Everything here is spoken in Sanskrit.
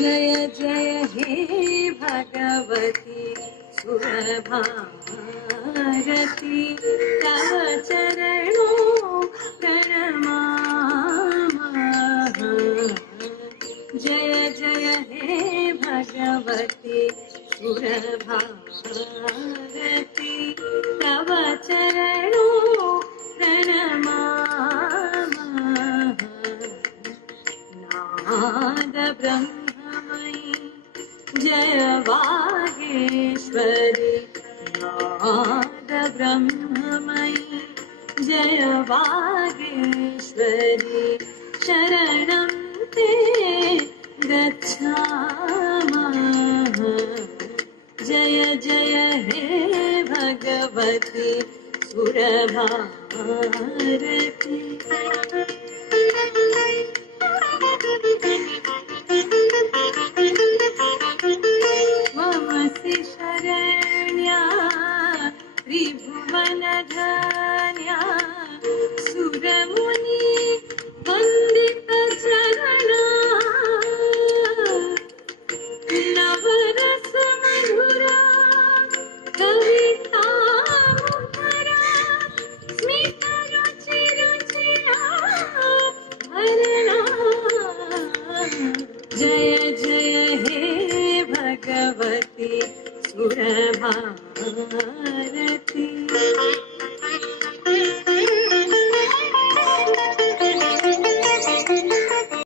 जय जय हे भगवती सुरभारती तव चरणों प्रणमामः। जय जय हे भगवती सुरभारती तव चरणों प्रणमामः। नाद ब्रह्ममयी जय वागेश्वरी, नाद ब्रह्ममयी जय वागेश्वरी, शरणं ते गच्छामः। जय जय हे भगवती सुरभारती।